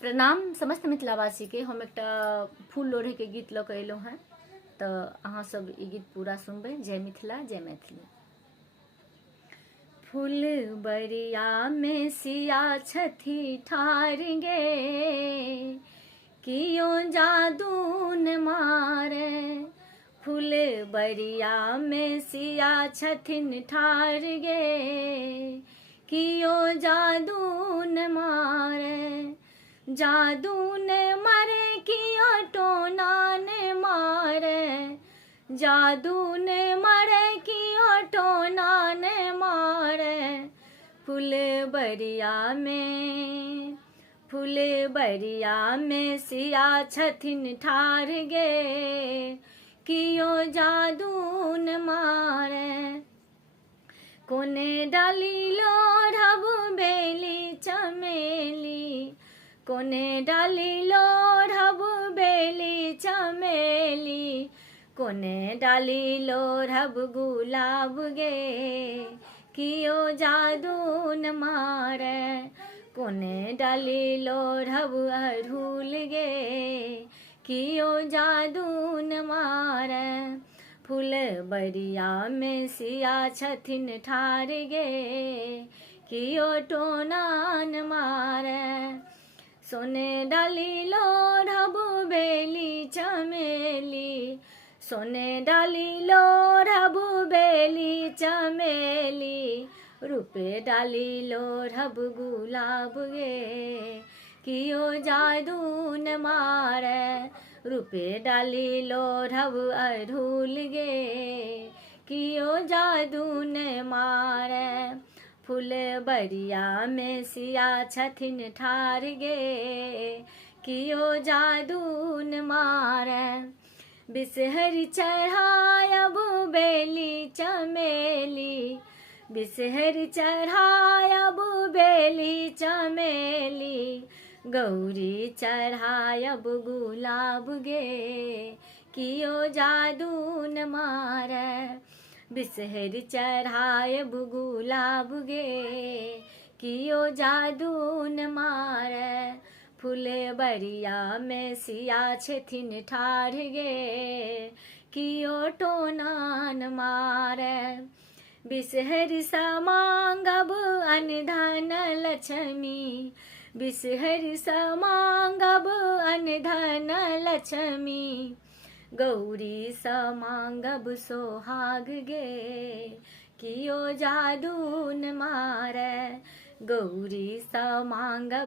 प्रणाम समस्त मिथिलावासी के। हम एक फूल लोढ़े के गीत लऽ के अयलहुँ हैं, तो अहाँ सब ई गीत पूरा सुनबै। जय मिथिला, जय मैथिली। फूल बरिया में सिया छथी ठार गे, कियो जादू न मारे। फूल बरिया में सिया छथिन ठार गे, कियो जादू न मारे। जादू ने मारे कियो टोना ने मारे, जादू ने मारे कियो टोना ने मारे। फूल बरिया में सिया छथिन ठार गे, कियो जादू न मारे। कोने डाली लोढ़ब बेली चमेली, कोने डाली लोढ़ब बेली चमेली। कोने डाली लोढ़ब गुलाब गे, कियो जादू न मारे। कोने डाली लोढ़ब अड़हुल गे, कियो जादू न मारे। फूल बरिया में सिया छथिन ठार गे, कियो टोना न मारे। सोने डाली लोढ़ब बेली चमेली, सोने डाली लोढ़ब बेली चमेली। रूपे डाली लोढ़ब गुलाब गे, कियो जादू न मारे। रूपे डाली लोढ़ब अड़हुल गे, कियो जादू न मारे। फूल बरिया में सिया छथिन ठार गे, कियो जादू न मारे। बिसहरी चढ़ायब बेली चमेली, बिसहरी चढ़ायब बेली चमेली। गौरी चढ़ायब गुलाब गे, कियो जादू न मारे। बिसहरी चढ़ायब गुलाब गे, कियो जादू न मारे। फूल बरिया में सिया छथिन ठार गे, कियो टोना न मारे। बिसहरी सा मांगब अनधन लक्ष्मी, बिसहरी सा मांगब अनधन लक्ष्मी। गौरी सा मांगब सोहाग गे, कियो जादू न मारे। गौरी सा मांगब